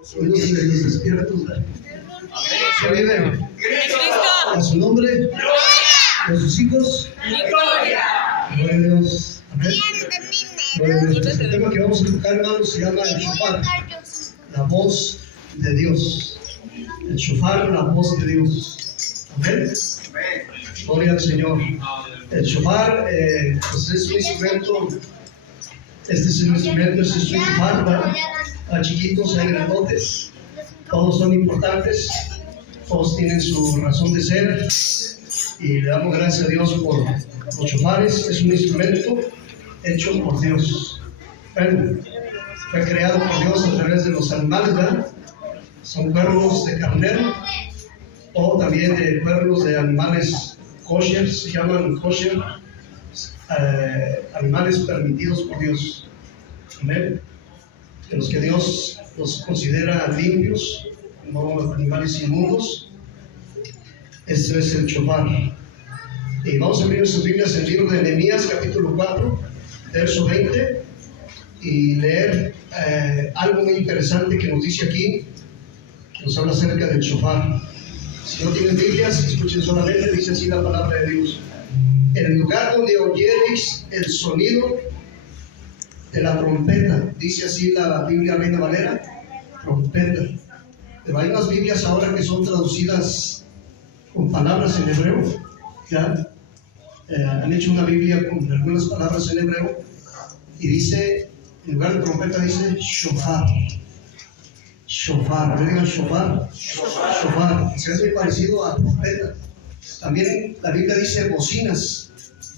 Los despiertos que viven a su nombre, a sus hijos, gloria a Dios. Amén. Gloria a Dios. El tema que vamos a tocar, hermanos, se llama el shofar, la voz de Dios. El shofar, la voz de Dios. Amén. Gloria al Señor. El shofar pues es un instrumento. Este es un instrumento, este es un shofar, ¿verdad? Hay chiquitos, hay grandotes, todos son importantes, todos tienen su razón de ser y le damos gracias a Dios por los shofares. Es un instrumento hecho por Dios. Bueno, fue creado por Dios a través de los animales, ¿verdad? Son cuernos de carnero o también de cuernos de animales kosher, se llaman kosher, animales permitidos por Dios. Amén. De los que Dios los considera limpios, no animales inmundos. Este es el shofar. Y vamos a abrir nuestras Biblias en el libro de Nehemías, capítulo 4, verso 20, y leer algo muy interesante que nos dice aquí, que nos habla acerca del shofar. Si no tienen Biblias, escuchen solamente, dice así la palabra de Dios. En el lugar donde oyereis el sonido de la trompeta, dice así la Biblia Reina Valera, trompeta. Pero hay unas Biblias ahora que son traducidas con palabras en hebreo, ¿ya? Han hecho una Biblia con algunas palabras en hebreo y dice, en lugar de trompeta dice shofar. Shofar, ¿me digan shofar? Shofar, se es muy parecido a trompeta. También la Biblia dice bocinas,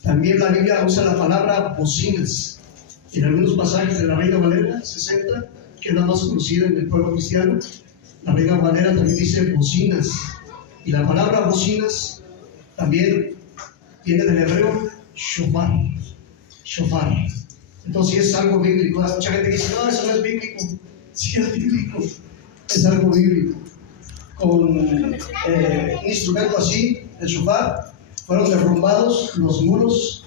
también la Biblia usa la palabra bocinas. En algunos pasajes de la Reina Valera 60, que es la más conocida en el pueblo cristiano, la Reina Valera también dice bocinas. Y la palabra bocinas también viene del hebreo shofar. Shofar. Entonces es algo bíblico. Hay mucha gente que dice, no, eso no es bíblico. Sí es bíblico. Es algo bíblico. Con un instrumento así, el shofar, fueron derrumbados los muros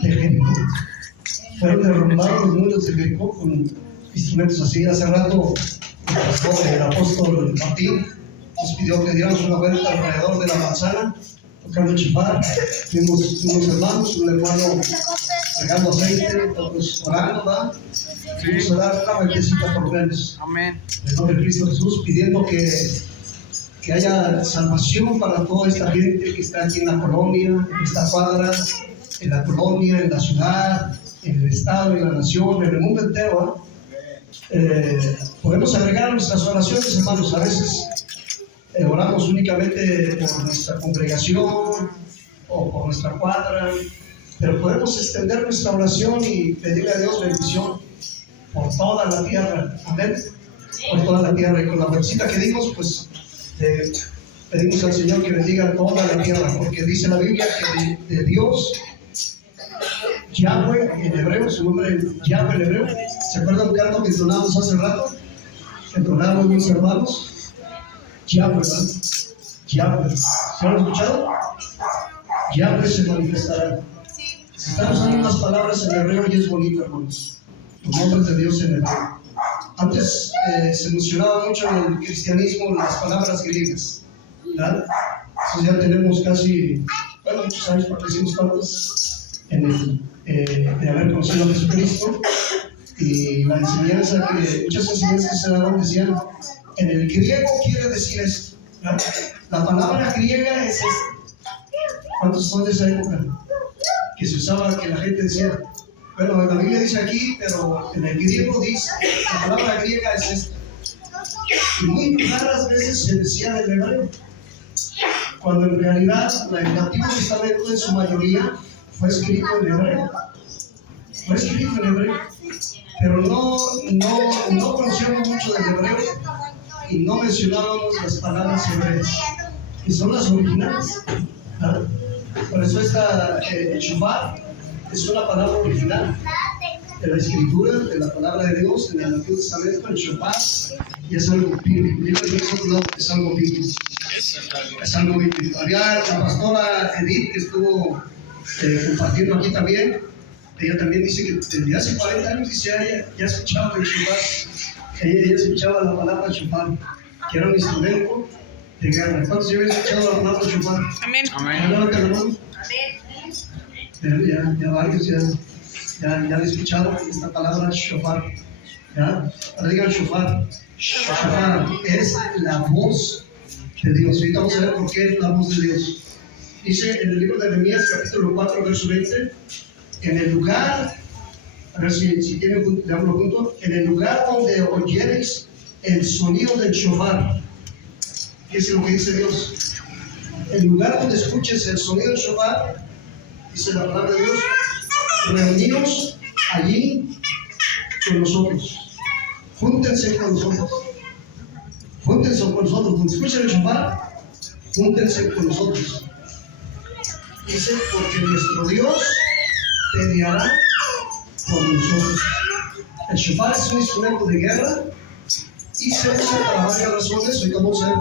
de Jericó. Fueron derrumbados los muros de Jericó con instrumentos así. Hace rato el apóstol Martín nos pidió que diéramos una vuelta alrededor de la manzana, tocando el shofar. Fuimos unos hermanos, un hermano regando aceite, todos orando, ¿va? Fuimos a dar una vueltecita por lo menos. Amén. En el nombre de Cristo Jesús, pidiendo que haya salvación para toda esta gente que está aquí en la colonia, en esta cuadra, en la colonia, en la ciudad, en el estado, en la nación, en el mundo entero. Podemos agregar nuestras oraciones, hermanos. A veces oramos únicamente por nuestra congregación o por nuestra cuadra, pero podemos extender nuestra oración y pedirle a Dios bendición por toda la tierra. Amén. Por toda la tierra. Y con la versita que dimos, pues pedimos al Señor que bendiga toda la tierra, porque dice la Biblia que de Dios, Yahweh en hebreo, su nombre es Yahweh en hebreo. ¿Se acuerdan un canto que entonamos hace rato? Entonamos mis hermanos. Yahweh, ¿verdad? Yahweh. ¿Se han escuchado? Yahweh se manifestará. Estamos dando unas palabras en hebreo y es bonito, hermanos. Los nombres de Dios en hebreo. Antes se mencionaba mucho en el cristianismo las palabras griegas, ¿verdad? Entonces ya tenemos casi, muchos años, porque decimos tantos, de haber conocido a Jesucristo, y la enseñanza muchas enseñanzas que se daban decían, en el griego quiere decir esto, ¿verdad? La palabra griega es esta. ¿Cuántos son de esa época? Que se usaba, que la gente decía, bueno, la Biblia dice aquí, pero en el griego dice, la palabra griega es esta. Y muy raras veces se decía del hebreo, cuando en realidad el Antiguo Testamento en su mayoría fue escrito en hebreo. Fue escrito en hebreo, pero no conocíamos mucho del hebreo y no mencionábamos las palabras hebreas, que son las originales, ¿verdad? Por eso el shofar es una palabra original de la escritura, de la palabra de Dios, en el Antiguo Testamento, el shofar, y es algo bíblico. Es algo bíblico. Es algo bíblico. Había la pastora Edith que estuvo compartiendo aquí también. Ella también dice que desde hace 40 años dice, ya escuchaba el shofar. ella escuchaba la palabra shofar, que era un instrumento de guerra. ¿Cuántos ya habían escuchado la palabra shofar? Amén. Levanta la mano. Ya varios ya han escuchado esta palabra shofar. ¿Ya? Ahora digan shofar. Shofar es la voz de Dios. Ahorita vamos a ver por qué es la voz de Dios. Dice en el libro de Nehemías, capítulo 4, verso 20, en el lugar, a ver si tienen, leámoslo juntos, en el lugar donde oyereis el sonido del shofar. Fíjense lo que dice Dios. El lugar donde escuches el sonido del shofar, dice la palabra de Dios, reuníos allí con nosotros. Júntense con nosotros. Júntense con nosotros. Cuando escuchen el shofar, júntense con nosotros. Dice, porque nuestro Dios peleará por nosotros. El shofar es un instrumento de guerra y se usa para varias razones. Hoy vamos a ver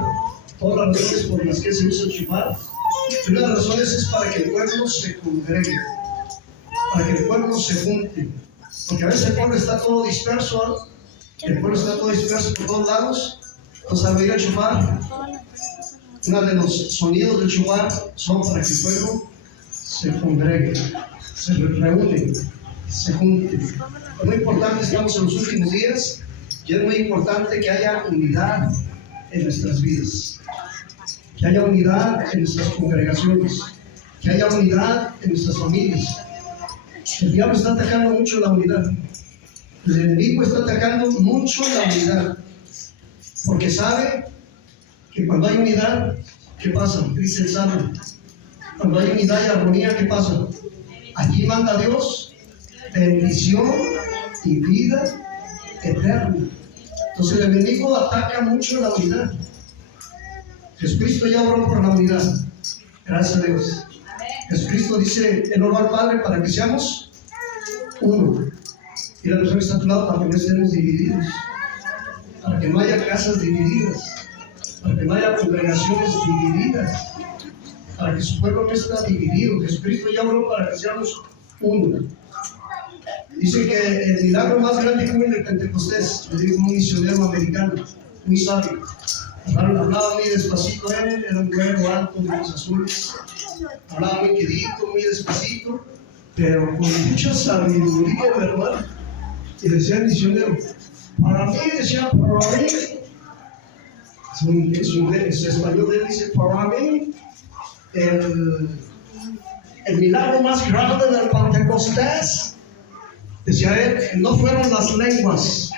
todas las razones por las que se usa el shofar. Y una de las razones es para que el pueblo se congregue, para que el pueblo se junte. Porque a veces el pueblo está todo disperso, por todos lados. Entonces, al oír el shofar, uno de los sonidos del shofar son para que el pueblo se congregue, se reúne, se junte. Es muy importante, estamos en los últimos días y es muy importante que haya unidad en nuestras vidas, que haya unidad en nuestras congregaciones, que haya unidad en nuestras familias. El diablo está atacando mucho la unidad. El enemigo está atacando mucho la unidad, porque sabe que cuando hay unidad, ¿qué pasa? Dice el Salmo. Cuando hay unidad y armonía, ¿qué pasa? Allí manda Dios bendición y vida eterna. Entonces el enemigo ataca mucho la unidad. Jesucristo ya oró por la unidad. Gracias a Dios. Jesucristo dice, Él oró al Padre para que seamos uno. Y la persona que está a tu lado, para que no estemos divididos, para que no haya casas divididas, para que no haya congregaciones divididas, para que su pueblo no esté dividido. Jesucristo ya oró para que seamos uno. Dice que el milagro más grande que hubo en el Pentecostés, le digo un misionero americano, muy sabio, hablaba muy despacito, él era un güero alto de ojos azules, hablaba muy quedito, muy despacito, pero con mucha sabiduría, ¿verdad? Y decía el misionero, para mí, decía, para mí, es español, él dice, para mí, el milagro más grande del Pentecostés, decía él, no fueron las lenguas.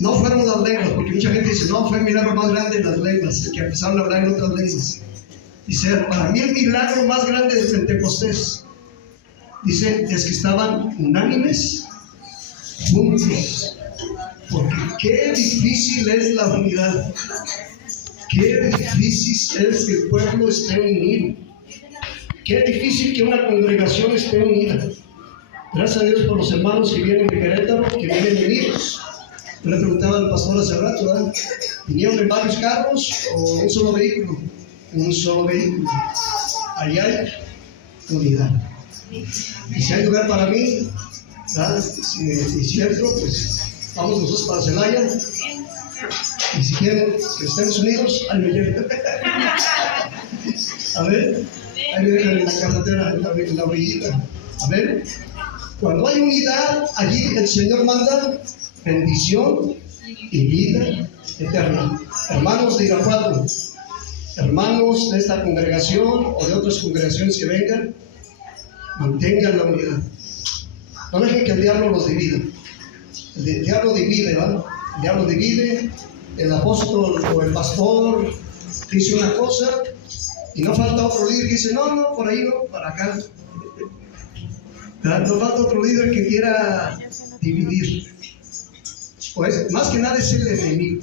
No fueron las lenguas, porque mucha gente dice, no, fue el milagro más grande de las lenguas, que empezaron a hablar en otras lenguas. Dice, para mí el milagro más grande del Pentecostés, dice, es que estaban unánimes, juntos. Porque qué difícil es la unidad. Qué difícil es que el pueblo esté unido. Qué difícil que una congregación esté unida. Gracias a Dios por los hermanos que vienen de Querétaro, que vienen unidos. Yo le preguntaba al pastor hace rato, ¿verdad? ¿Vinieron en varios carros o un solo vehículo? Un solo vehículo. Ahí hay unidad. Y si hay lugar para mí, ¿verdad? Si entro, pues vamos nosotros para Celaya. Y si quieren que estemos unidos, ahí me lleven. A ver, ahí me dejan en la carretera, en la orillita. A ver, cuando hay unidad, allí el Señor manda bendición y vida eterna. Hermanos de Irapuato, hermanos de esta congregación o de otras congregaciones que vengan, mantengan la unidad. No dejen que el diablo los divida. El diablo divide, ¿verdad? El diablo divide. El apóstol o el pastor dice una cosa y no falta otro líder que dice, no, por ahí no, para acá. No falta otro líder que quiera dividir. Pues más que nada es el enemigo.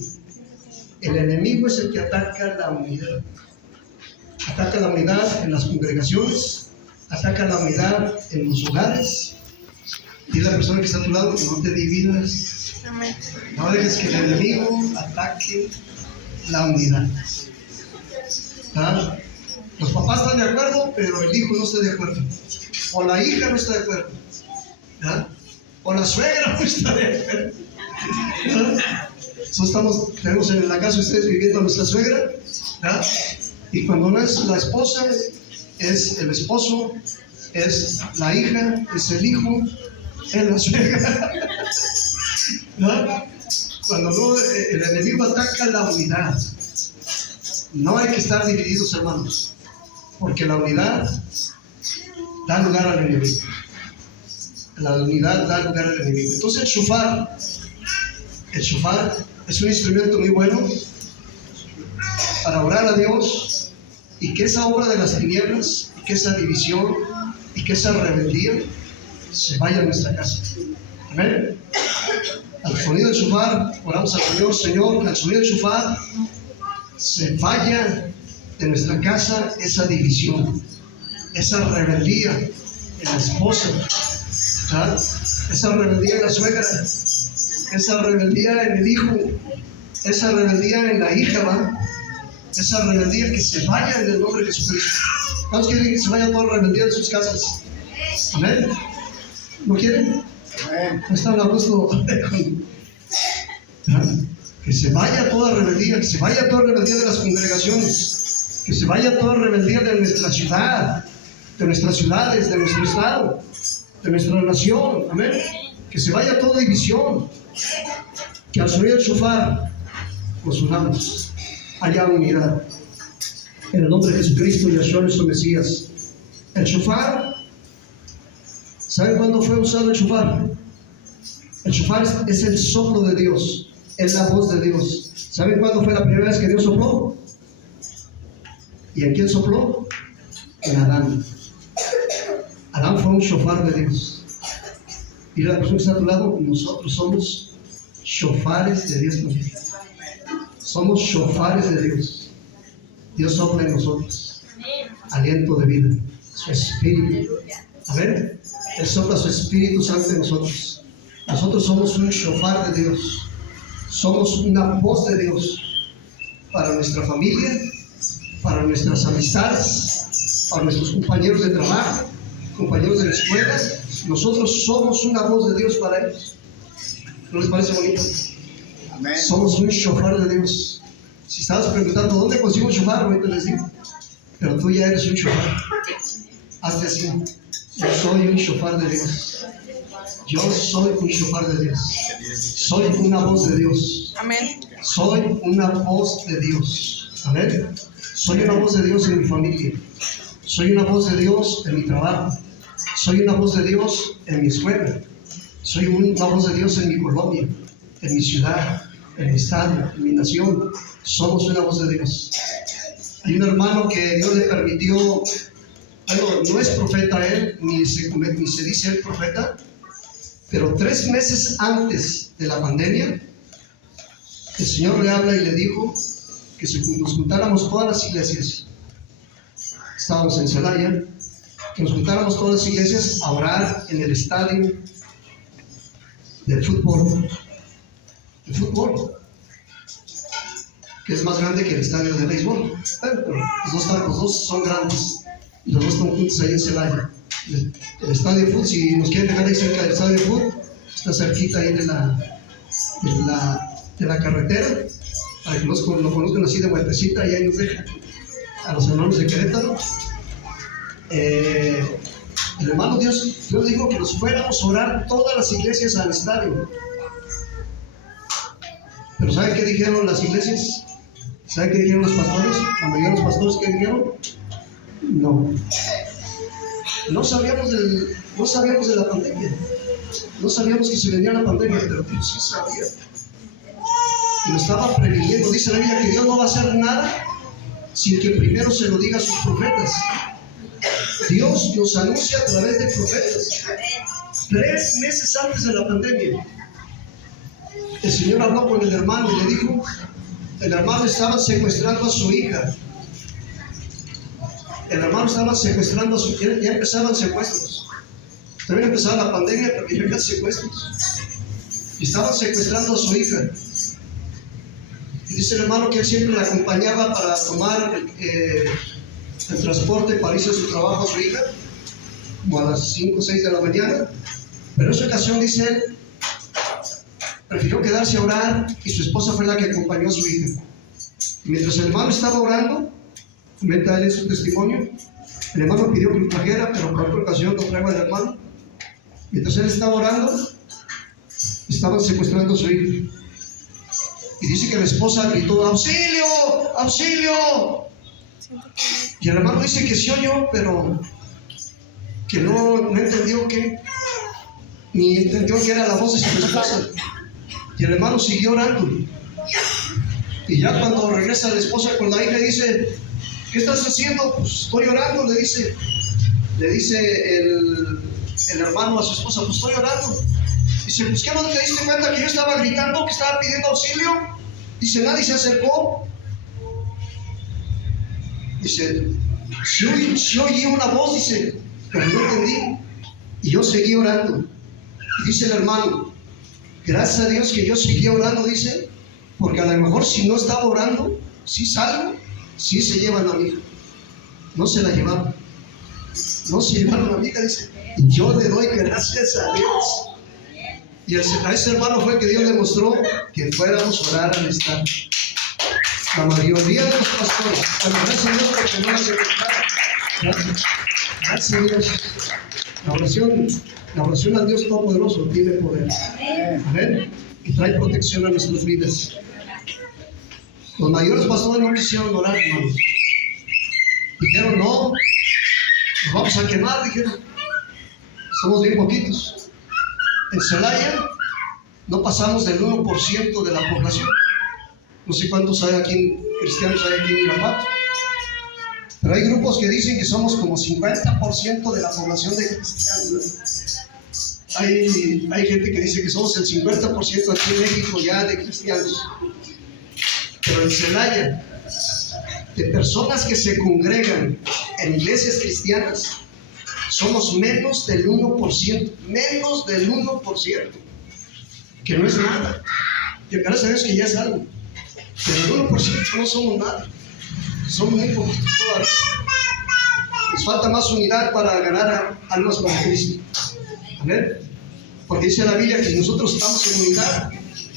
El enemigo es el que ataca la unidad. Ataca la unidad en las congregaciones, ataca la unidad en los hogares. Dile a la persona que está a tu lado que no te dividas. No dejes que el enemigo ataque la unidad. ¿Ah? Los papás están de acuerdo, pero el hijo no está de acuerdo. O la hija no está de acuerdo. ¿Ah? O la suegra no está de acuerdo. Tenemos en la casa de ustedes viviendo a nuestra suegra, ¿verdad? Y cuando no es la esposa, es el esposo, es la hija, es el hijo, es la suegra, ¿verdad? Cuando no, el enemigo ataca la unidad. No hay que estar divididos, hermanos, porque la unidad da lugar al enemigo. La unidad da lugar al enemigo. Entonces el shofar es un instrumento muy bueno para orar a Dios y que esa obra de las tinieblas, y que esa división, y que esa rebeldía se vaya a nuestra casa. Amén. Al sonido del shofar, oramos al Señor, Señor, al sonido del shofar se vaya de nuestra casa esa división, esa rebeldía en la esposa, ¿verdad? Esa rebeldía en la suegra, esa rebeldía en el hijo, esa rebeldía en la hija, ¿verdad? Esa rebeldía que se vaya en el nombre de Jesucristo. ¿Cuántos quieren que se vaya toda rebeldía de sus casas? Amén. ¿No quieren? No están a gusto. Que se vaya toda rebeldía, que se vaya toda rebeldía de las congregaciones, que se vaya toda rebeldía de nuestra ciudad, de nuestras ciudades, de nuestro estado, de nuestra nación. Amén. Que se vaya toda división. Que al sonido del shofar nos unamos, haya unidad. En el nombre de Jesucristo, Yahshua nuestro Mesías. El shofar, ¿saben cuándo fue usado el shofar? El shofar es el soplo de Dios, es la voz de Dios. ¿Saben cuándo fue la primera vez que Dios sopló? ¿Y en quién sopló? En Adán. Adán fue un shofar de Dios. Y la persona que está a tu lado, nosotros somos shofares de Dios también. Somos shofares de Dios. Dios sopla en nosotros aliento de vida, su espíritu. Amén. Él sopla su Espíritu Santo en nosotros. Nosotros somos un shofar de Dios. Somos una voz de Dios para nuestra familia, para nuestras amistades, para nuestros compañeros de trabajo, compañeros de la escuela. Nosotros somos una voz de Dios para ellos. ¿No les parece bonito? Amén. Somos un shofar de Dios. Si estabas preguntando dónde consigo un shofar, ahorita les digo. Pero tú ya eres un shofar. Hazte así. Yo soy un shofar de Dios. Yo soy un shofar de Dios. Soy una voz de Dios. Amén. Soy una voz de Dios. Amén. Soy una voz de Dios en mi familia. Soy una voz de Dios en mi trabajo. Soy una voz de Dios en mi escuela. Soy una voz de Dios en mi colonia, en mi ciudad, en mi estado, en mi nación. Somos una voz de Dios. Hay un hermano que Dios le permitió, bueno, no es profeta él, ni se dice él profeta, pero 3 meses antes de la pandemia, el Señor le habla y le dijo que nos juntáramos todas las iglesias. Estábamos en Celaya, que nos juntáramos todas las iglesias a orar en el estadio del fútbol. El fútbol, que es más grande que el estadio de béisbol. Pero los dos son grandes y los dos están juntos ahí en Celaya. El estadio de fútbol, si nos quieren dejar ahí cerca del estadio de fútbol, está cerquita ahí de la carretera, para que lo conozcan así de vueltecita, y ahí nos dejan a los hermanos de Querétaro. El hermano Dios dijo que nos fuéramos a orar todas las iglesias al estadio. Pero ¿saben qué dijeron las iglesias? ¿Saben qué dijeron los pastores? La mayoría de los pastores, ¿qué dijeron? No sabíamos de la pandemia. No sabíamos que se venía la pandemia, pero Dios sí sabía. Y nos estaba previniendo. Dice la Biblia que Dios no va a hacer nada sin que primero se lo diga a sus profetas. Dios nos anuncia a través de profetas. 3 meses antes de la pandemia, el Señor habló con el hermano y le dijo, el hermano estaba secuestrando a su hija. El hermano estaba secuestrando a su hija. Ya empezaban secuestros. También empezaba la pandemia, pero ya había secuestros. Y estaban secuestrando a su hija. Y dice el hermano que él siempre la acompañaba para tomar el transporte para irse a su trabajo a su hija, como a las 5 o 6 de la mañana. Pero en esa ocasión, dice él, prefirió prefirió quedarse a orar y su esposa fue la que acompañó a su hija. Y mientras el hermano estaba orando, comenta él en su testimonio, el hermano pidió que lo trajera, pero por otra ocasión lo trajo el hermano. Mientras él estaba orando, estaban secuestrando a su hija. Y dice que la esposa gritó: ¡auxilio! ¡Auxilio! Y el hermano dice que sí oyó, pero que no entendió ni entendió que era la voz de su esposa. Y el hermano siguió orando. Y ya cuando regresa la esposa con la hija, dice: ¿qué estás haciendo? Pues estoy orando, le dice el hermano a su esposa: pues estoy orando. Dice: pues ¿qué no te diste cuenta que yo estaba gritando, que estaba pidiendo auxilio? Dice: nadie se acercó. Dice: sí oí una voz, dice, pero no entendí. Y yo seguí orando. Y dice el hermano: gracias a Dios que yo seguí orando, dice, porque a lo mejor si no estaba orando, si salgo, si se llevan a mi hija. No se la llevaron. No se llevaron a mi hija, dice. Y yo le doy gracias a Dios. Y a ese hermano fue que Dios le mostró que fuéramos a orar al estar. La mayoría de los pastores, gracias a Dios porque no las encontraron. Gracias a Dios. La oración al Dios Todopoderoso tiene poder. Amén. Y trae protección a nuestras vidas. Los mayores pastores no quisieron orar, hermanos. Dijeron: no, nos vamos a quemar, dijeron. Somos bien poquitos. En Celaya no pasamos del 1% de la población. No sé cuántos hay aquí, cristianos hay aquí en Irapuato. Pero hay grupos que dicen que somos como 50% de la población de cristianos. Hay gente que dice que somos el 50% aquí en México ya de cristianos. Pero en Celaya, de personas que se congregan en iglesias cristianas, somos menos del 1%, menos del 1%, que no es nada. Y gracias a Dios que ya es algo. Pero el 1% no somos nada. Somos muy poquitos todavía. Nos falta más unidad para ganar almas para Cristo. Amén. Porque dice la Biblia que si nosotros estamos en unidad,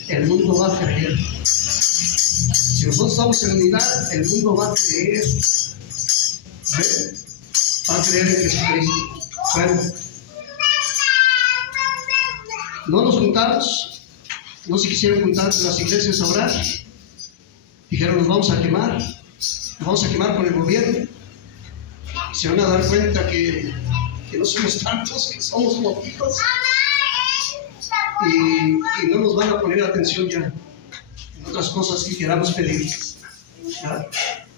el mundo va a creer. Si nosotros estamos en unidad, el mundo va a creer. ¿Amén? Va a creer en Jesucristo. Bueno, no nos juntamos, no se quisieron juntar las iglesias a orar. Dijeron: nos vamos a quemar con el gobierno. Se van a dar cuenta que no somos tantos, que somos poquitos, y no nos van a poner atención ya en otras cosas que queramos pedir.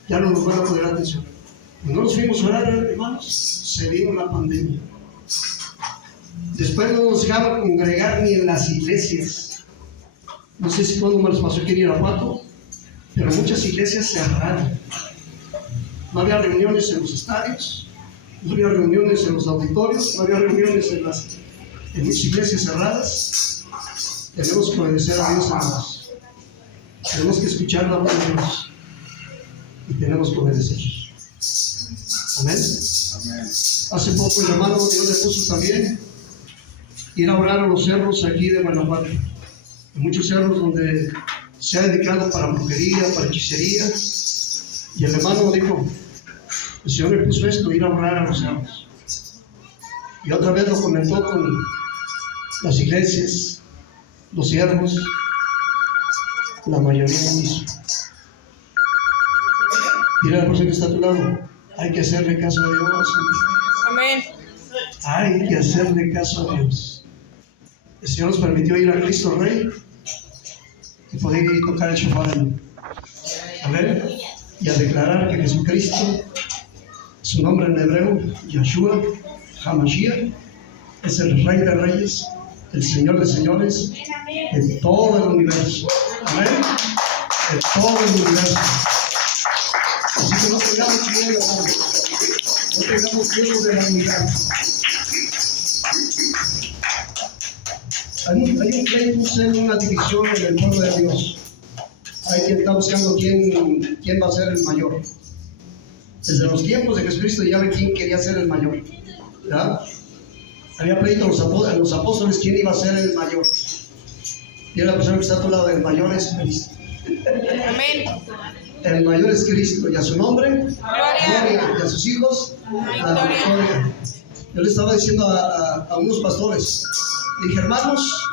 Ya no nos van a poner atención. Cuando nos fuimos a orar, hermanos, se vino la pandemia. Después no nos dejaban congregar ni en las iglesias. No sé si cuando me les pasó aquí en Irapuato, pero muchas iglesias cerraron. No había reuniones en los estadios, no había reuniones en los auditorios, no había reuniones en muchas iglesias cerradas. Tenemos que obedecer a Dios, hermanos. Tenemos que escuchar la voz de Dios y tenemos que obedecer. Amén. Amén. Hace poco el hermano Dios le puso también ir a orar a los cerros aquí de Guanajuato. Hay muchos cerros donde se ha dedicado para brujería, para hechicería. Y el hermano dijo: el Señor me puso esto, ir a orar a los cerros. Y otra vez lo comentó con las iglesias, los siervos. La mayoría no hizo. Mira a la persona que está a tu lado: hay que hacerle caso a Dios. Amén. Hay que hacerle caso a Dios. El Señor nos permitió ir a Cristo Rey y poder ir a tocar el shofar. Amén. Y a declarar que Jesucristo, su nombre en hebreo, Yahshua HaMashiach, es el Rey de Reyes, el Señor de Señores, de todo el universo. Amén. De todo el universo. Así que no tengamos miedo, no tengamos miedo de la unidad. Hay un pleito, una división en el pueblo de Dios. Hay quien está buscando quién va a ser el mayor. Desde los tiempos de Jesucristo ya ve quién quería ser el mayor. ¿Verdad? Había pleito en los apóstoles quién iba a ser el mayor. Y la persona que está a tu lado, el mayor es Cristo. Amén. El mayor es Cristo. Y a su nombre, Gloria. Y a sus hijos, la Victoria. victoria. Yo le estaba diciendo a unos pastores, dije, hermanos,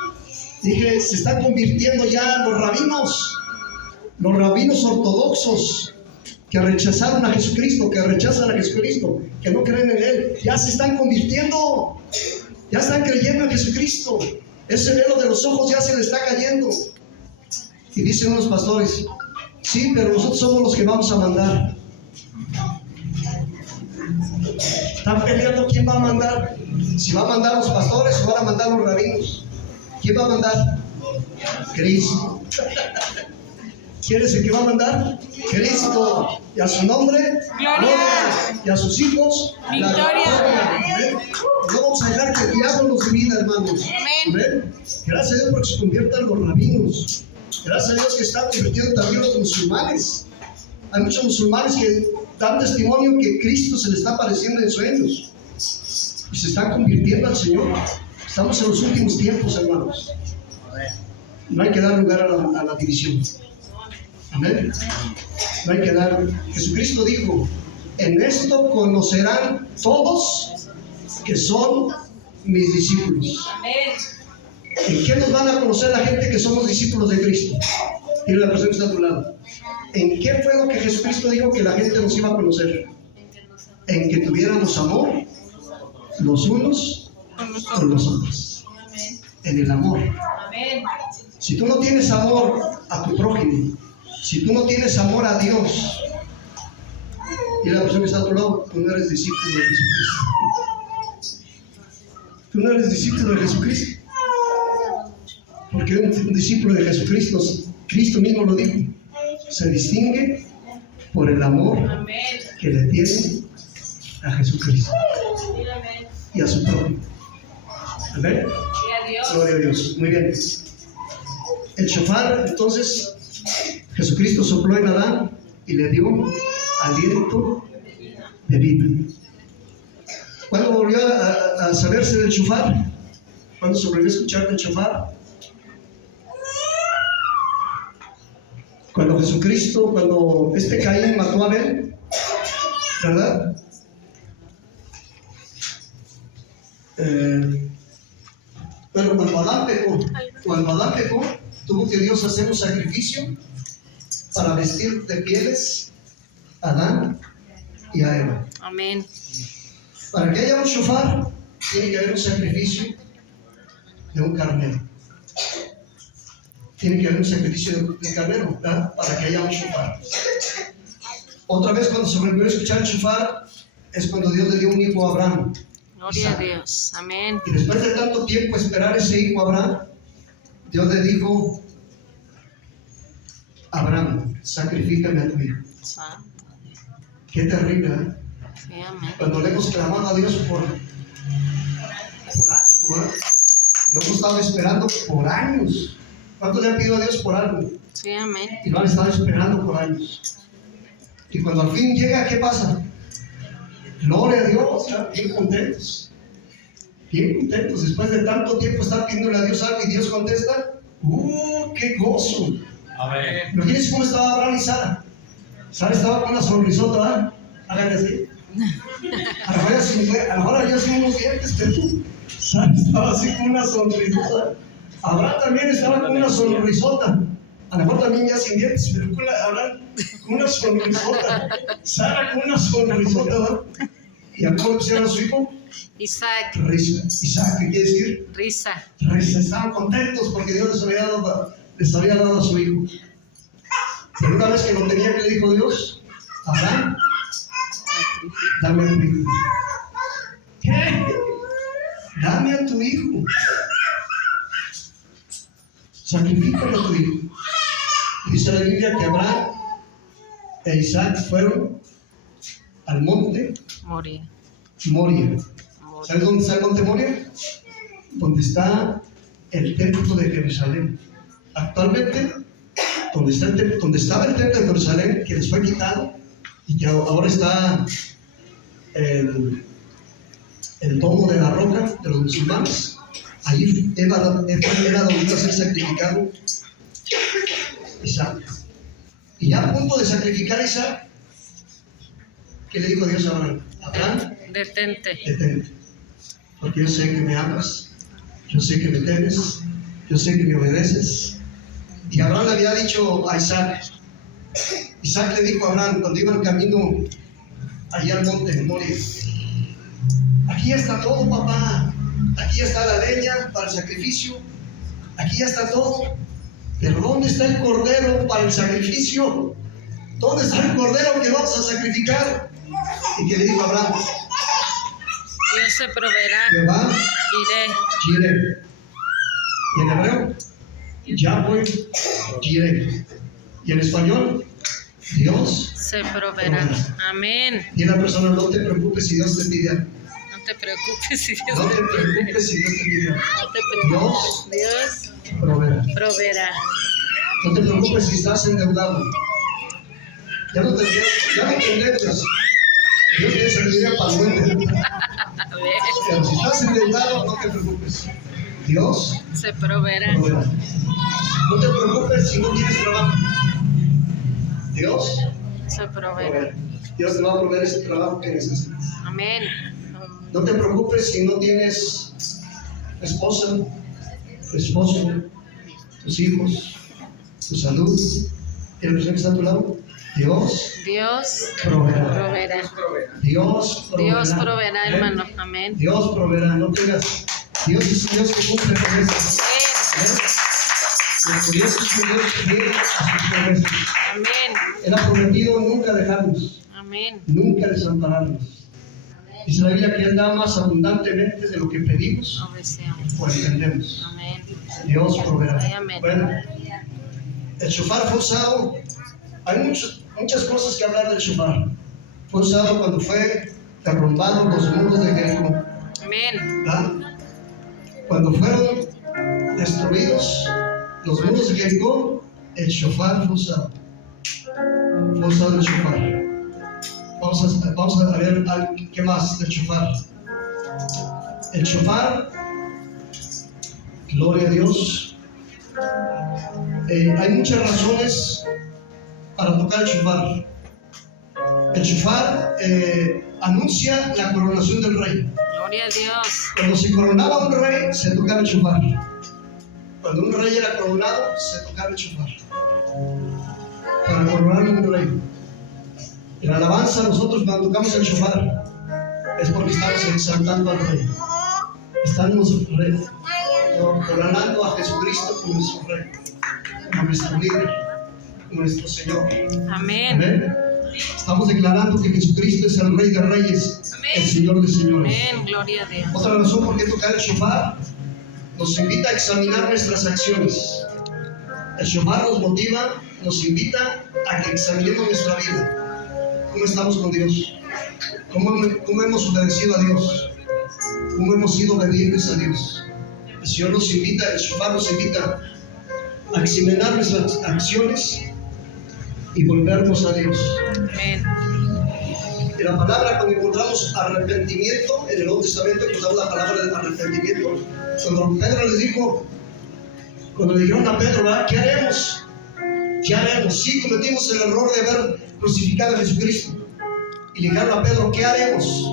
dije, se están convirtiendo ya los rabinos ortodoxos que rechazaron a Jesucristo, que rechazan a Jesucristo, que no creen en Él, ya se están convirtiendo, ya están creyendo en Jesucristo. Ese velo de los ojos ya se le está cayendo. Y dicen unos pastores, sí, pero nosotros somos los que vamos a mandar. Están peleando quién va a mandar, si va a mandar los pastores o van a mandar los rabinos. ¿Quién va a mandar? Cristo. ¿Quién es el que va a mandar? Cristo. Y a su nombre, Gloria. Y a sus hijos, la Victoria. gloria. No vamos a dejar que el diablo nos divida, hermanos. Amén. Gracias a Dios porque se conviertan los rabinos. Gracias a Dios que están convirtiendo también los musulmanes. Hay muchos musulmanes que dan testimonio que Cristo se les está apareciendo en sueños. Y se están convirtiendo al Señor. Estamos en los últimos tiempos, hermanos. No hay que dar lugar a la división. Amén. No hay que dar. Jesucristo dijo, en esto conocerán todos que son mis discípulos. ¿En qué nos van a conocer la gente que somos discípulos de Cristo? Dile a la persona que está a tu lado. ¿En qué fue lo que Jesucristo dijo que la gente nos iba a conocer? En que tuviéramos amor los unos con los otros. En el amor. Si tú no tienes amor a tu prójimo, si tú no tienes amor a Dios, y la persona que está a tu lado, tú no eres discípulo de Jesucristo. Tú no eres discípulo de Jesucristo. Porque un discípulo de Jesucristo, Cristo mismo lo dijo, se distingue por el amor que le tiene a Jesucristo y a su prójimo. Amén. Gloria a Dios. Muy bien. El shofar, entonces, Jesucristo sopló en Adán y le dio aliento de vida. ¿Cuándo volvió a saberse del shofar? ¿Cuándo se volvió a escuchar del shofar? Cuando Jesucristo, cuando Caín mató a Abel, ¿verdad? Pero cuando Adán pecó, tuvo que Dios hacer un sacrificio para vestir de pieles a Adán y a Eva. Amén. Para que haya un shofar, tiene que haber un sacrificio de un carnero. Tiene que haber un sacrificio de carnero, ¿verdad? Para que haya un shofar. Otra vez, cuando se volvió a escuchar el shofar, es cuando Dios le dio un hijo a Abraham. Gloria a Dios. Amén. Y después de tanto tiempo esperar ese hijo a Abraham, Dios le dijo: Abraham, sacrifícame a tu hijo. Santo. Qué terrible, ¿eh? Sí, amén. Cuando le hemos clamado a Dios por algo, ¿eh? Lo hemos estado esperando por años. ¿Cuánto le han pedido a Dios por algo? Sí, amén. Y lo han estado esperando por años. Y cuando al fin llega, ¿qué pasa? Gloria a Dios, bien contentos. Bien contentos. Después de tanto tiempo estar pidiéndole a Dios algo y Dios contesta. ¡Qué gozo! Amén. Imagínense cómo estaba Abraham y Sara. Sara estaba con una sonrisota, ¿verdad? Háganle así. A lo mejor ya sin unos dientes, pero Sara estaba así con una sonrisota. Abraham también estaba con una sonrisota. A lo mejor también ya sin dientes, pero Abraham con una sonrisota. Sara con una sonrisota, ¿verdad? ¿Y a cómo pusieron a su hijo? Isaac. Risa. Isaac, ¿qué quiere decir? Risa. Risa. Estaban contentos porque Dios les había dado a su hijo. Pero una vez que lo tenía, ¿qué le dijo Dios? Abraham, dame a tu hijo. ¿Qué? Dame a tu hijo. Sacrifícalo a tu hijo. Dice la Biblia que Abraham e Isaac fueron al monte Moría. Moria. ¿Sabes dónde está el monte Moria? Donde está el templo de Jerusalén. Actualmente, donde estaba el templo de Jerusalén, que les fue quitado, y que ahora está el domo de la roca de los musulmanes. Ahí era donde iba a ser sacrificado Isaac. Y ya a punto de sacrificar a Isaac, ¿qué le dijo Dios a Abraham? Abraham, Detente. detente, porque yo sé que me amas, yo sé que me temes, yo sé que me obedeces. Y Abraham le había dicho a Isaac, Isaac le dijo a Abraham cuando iba en camino allá al monte de Moria, aquí ya está todo, papá, aquí ya está la leña para el sacrificio, aquí ya está todo, pero ¿dónde está el cordero para el sacrificio? ¿Dónde está el cordero que vamos a sacrificar? ¿Y qué le dijo a Abraham? Dios se proveerá. Jehová Iré. Jireh. Y en hebreo, Yahweh Jireh. Y en español, Dios Se proveerá. Amén. Y la persona, no te preocupes si Dios te pide algo. No te preocupes si Dios No te te pide. preocupes si Dios te pide algo. No te preocupes. Dios Proveerá. proveerá. No te preocupes si estás endeudado. Ya no te endeudas. Dios te servirá para no endeudar. A ver. Pero si estás endeudado, no te preocupes. Dios Se proveerá. proveerá. No te preocupes si no tienes trabajo. Dios Se proveerá. proveerá. Dios te va a proveer ese trabajo que necesitas. Amén. No te preocupes si no tienes esposa, esposo, tus hijos, tu salud. ¿Y la persona que está a tu lado? Dios Dios proveerá. proveerá. Dios proveerá. Dios proveerá, hermano. Amén. Dios proveerá. No tengas. Dios es un Dios que cumple promesas. Amén. Nuestro Dios es un Dios que fiel a sus promesas. Amén. Él ha prometido nunca dejarnos, Amén. nunca desampararnos. Dice la Biblia que Él da más abundantemente de lo que pedimos No deseamos. o entendemos. Amén. Dios proveerá. Amén. Bueno, el shofar fue usado. Hay muchas cosas que hablar del shofar. Fue usado cuando fue derrumbado los muros de Jericó. Amén. ¿Verdad? Cuando fueron destruidos los muros de Jericó, el shofar fue usado. Fue usado el shofar. Vamos a ver qué más del shofar. El shofar, gloria a Dios. Hay muchas razones para tocar el shofar. El shofar anuncia la coronación del rey. Gloria a Dios. Cuando se coronaba un rey, se tocaba el shofar. Cuando un rey era coronado, se tocaba el shofar. Para coronar un rey. En la alabanza, nosotros cuando tocamos el shofar, es porque estamos exaltando al rey. Estamos coronando a Jesucristo como nuestro rey, como nuestro líder, como nuestro Señor. Amén. Amén. Estamos declarando que Jesucristo es el Rey de Reyes, el Señor de Señores. Amén. Gloria a Dios. Otra razón por qué tocar el shofar nos invita a examinar nuestras acciones. El shofar nos motiva, nos invita a que examinemos nuestra vida. ¿Cómo estamos con Dios? ¿Cómo hemos obedecido a Dios? ¿Cómo hemos sido obedientes a Dios? El Señor nos invita, el shofar nos invita a examinar nuestras acciones y volvernos a Dios. Amén. En la palabra, cuando encontramos arrepentimiento, en el Nuevo Testamento encontramos la palabra de arrepentimiento. Cuando Pedro les dijo, cuando le dijeron a Pedro, ¿verdad? ¿Qué haremos? ¿Qué haremos? Sí, cometimos el error de haber crucificado a Jesucristo. Y le dijeron a Pedro, ¿qué haremos?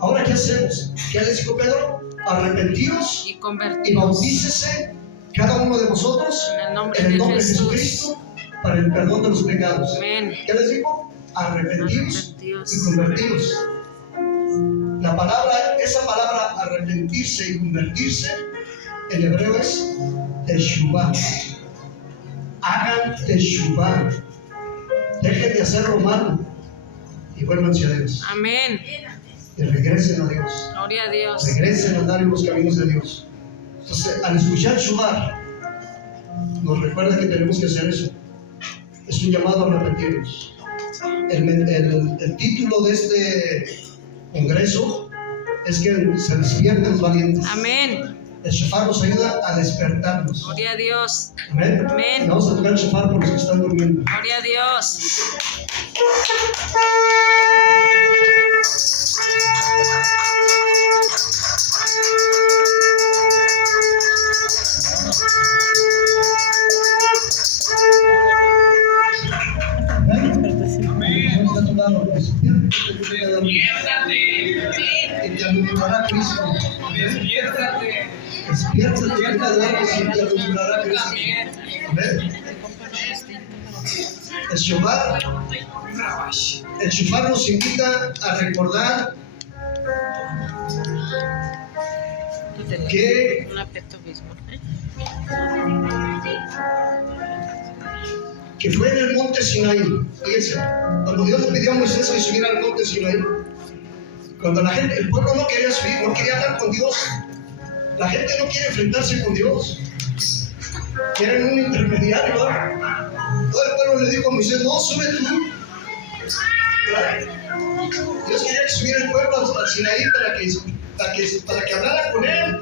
¿Ahora qué hacemos? ¿Qué les dijo Pedro? Arrepentíos Y y convertidos bautícese cada uno de vosotros en el nombre en el de nombre de Jesús. Jesucristo para el perdón de los pecados. Amén. ¿Qué les dijo? Arrepentíos Arrepentidos. y convertidos. La palabra, esa palabra arrepentirse y convertirse, en hebreo es teshuvah. Hagan teshuvah. Dejen de hacer lo malo y vuélvanse a Dios. Amén. Y regresen a Dios. Gloria a Dios. Regresen a andar en los caminos de Dios. Entonces, al escuchar shofar, nos recuerda que tenemos que hacer eso. Es un llamado a arrepentirnos. El título de este congreso es que se despierten los valientes. Amén. El shofar nos ayuda a despertarnos. Gloria a Dios. Amén. Amén. Y vamos a tocar el shofar por los que están durmiendo. Gloria a Dios. lado, despiértate y te alumbrará Cristo. Despiértate. Despiértate y te alumbrará Cristo. Amén. El shofar nos invita a recordar que Un apeto mismo. que fue en el monte Sinaí. Fíjense, cuando Dios le pidió a Moisés que subiera al monte Sinaí, cuando la gente, el pueblo no quería subir, no quería hablar con Dios. La gente no quiere enfrentarse con Dios. Quieren un intermediario, ¿verdad? Todo el pueblo le dijo a Moisés, no, sube tú. ¿Verdad? Dios quería que subiera el pueblo hasta Sinaí para que hablara con él,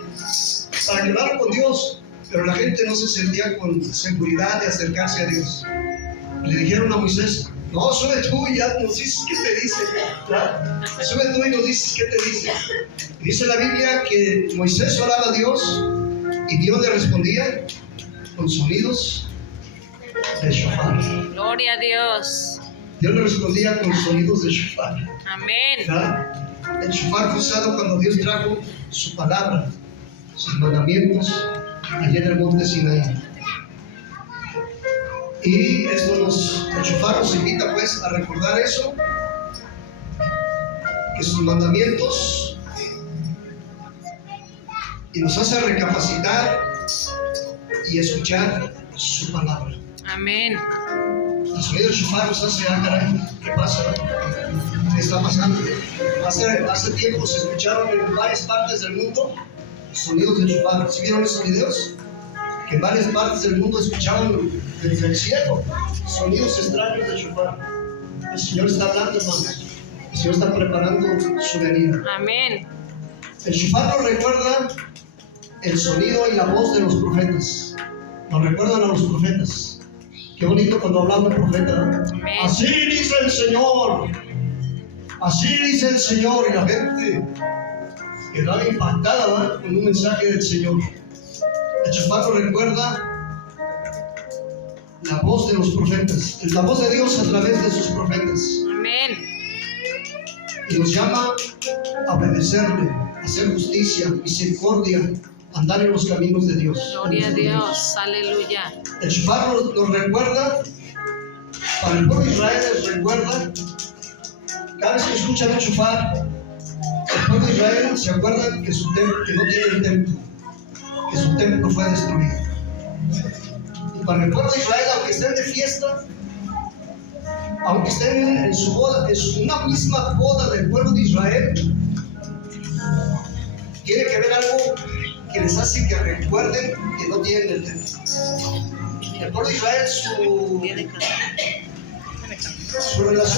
para que hablara con Dios. Pero la gente no se sentía con seguridad de acercarse a Dios. Le dijeron a Moisés, no, sube tú y ya nos dices qué te dice. ¿Verdad? Sube tú y nos dices qué te dice. Dice la Biblia que Moisés oraba a Dios y Dios le respondía con sonidos de shofar. Gloria a Dios. Dios le respondía con sonidos de shofar. Amén. ¿Verdad? El shofar fue usado cuando Dios trajo su palabra, sus mandamientos, allí en el monte Sinaí. Y el shofar nos invita pues a recordar eso, que sus mandamientos, y nos hace recapacitar y escuchar su palabra. Amén. El sonido del shofar nos hace, caray, ¿qué pasa? ¿Qué está pasando? Hace tiempo se escucharon en varias partes del mundo sonidos de shofar. ¿Sí vieron esos videos? Que en varias partes del mundo escuchaban desde el cielo sonidos extraños de shofar. El Señor está hablando, hermanos. El Señor está preparando su venida. Amén. El shofar nos recuerda el sonido y la voz de los profetas. Nos recuerdan a los profetas. Qué bonito cuando hablaba el profeta, ¿no? Amén. Así dice el Señor. Así dice el Señor. Y la gente quedaba impactada, ¿verdad?, con un mensaje del Señor. El shofar nos recuerda la voz de los profetas, la voz de Dios a través de sus profetas. Amén. Y nos llama a obedecerle, a hacer justicia, misericordia, andar en los caminos de Dios. Gloria a Dios. Aleluya. El shofar nos recuerda, para el pueblo de Israel les recuerda, cada vez que escuchan el shofar, el pueblo de Israel se acuerda que no tiene el templo, que su templo fue destruido. Y para el pueblo de Israel, aunque estén de fiesta, aunque estén en su boda, es una misma boda del pueblo de Israel, tiene que haber algo que les hace que recuerden que no tienen el templo. El pueblo de Israel, su relación